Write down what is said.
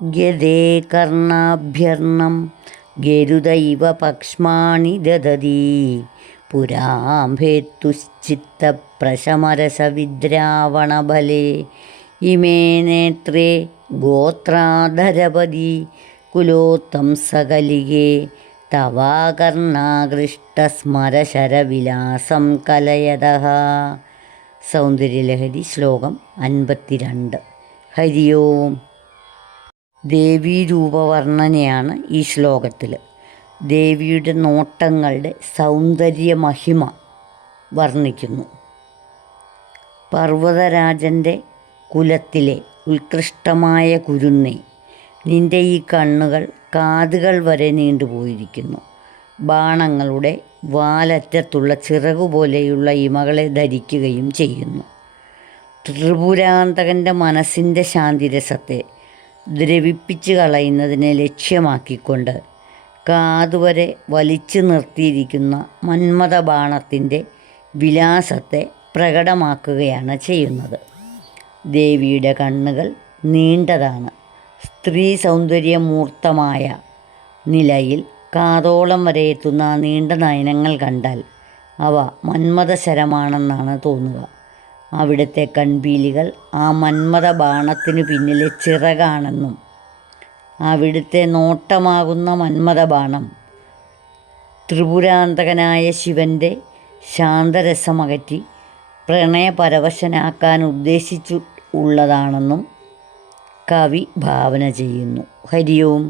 ഗതേ കർണാഭ്യർണം ഗരുദൈവ പക്ഷ്മാണി ദദതി പുരാംഭേത്തുശ്ചിത്തപ്രശമരസവിദ്രാവണബലേ ഇമേ നേത്രേ ഗോത്രാധരപതി കുലോത്തംസകലികേ തവാകർണാകൃഷ്ടസ്മരശരവിലാസം കലയതഃ. സൗന്ദര്യലഹരി ശ്ലോകം 52. ഹരി ഓം. ദേവീരൂപവർണ്ണനയാണ് ഈ ശ്ലോകത്തിൽ. ദേവിയുടെ നോട്ടങ്ങളുടെ സൗന്ദര്യമഹിമ വർണ്ണിക്കുന്നു. പർവ്വതരാജൻ്റെ കുലത്തിലെ ഉത്കൃഷ്ടമായ കുരുന്നേ, നിൻ്റെ ഈ കണ്ണുകൾ കാതുകൾ വരെ നീണ്ടുപോയിരിക്കുന്നു. ബാണങ്ങളുടെ വാലറ്റത്തുള്ള ചിറകുപോലെയുള്ള ഇമകളെ ധരിക്കുകയും ചെയ്യുന്നു. ത്രിപുരാന്തകൻ്റെ മനസ്സിൻ്റെ ശാന്തിരസത്തെ ദ്രവിപ്പിച്ച് കളയുന്നതിനെ ലക്ഷ്യമാക്കിക്കൊണ്ട് കാതുവരെ വലിച്ചു നിർത്തിയിരിക്കുന്ന മന്മഥബാണത്തിൻ്റെ വിലാസത്തെ പ്രകടമാക്കുകയാണ് ചെയ്യുന്നത്. ദേവിയുടെ കണ്ണുകൾ നീണ്ടതാണ്. സ്ത്രീ സൗന്ദര്യമൂർത്തമായ നിലയിൽ കാതോളം വരെ എത്തുന്ന നീണ്ട നയനങ്ങൾ കണ്ടാൽ അവ മന്മഥശരമാണെന്നാണ് തോന്നുക. അവിടുത്തെ കൺപീലികൾ ആ മന്മഥ ബാണത്തിനു പിന്നിലെ ചിറകാണെന്നും അവിടുത്തെ നോട്ടമാകുന്ന മന്മഥബാണം ത്രിപുരാന്തകനായ ശിവൻ്റെ ശാന്തരസമകറ്റി പ്രണയപരവശനാക്കാൻ ഉദ്ദേശിച്ചു ഉള്ളതാണെന്നും കവി ഭാവന ചെയ്യുന്നു. ഹരി ഓം.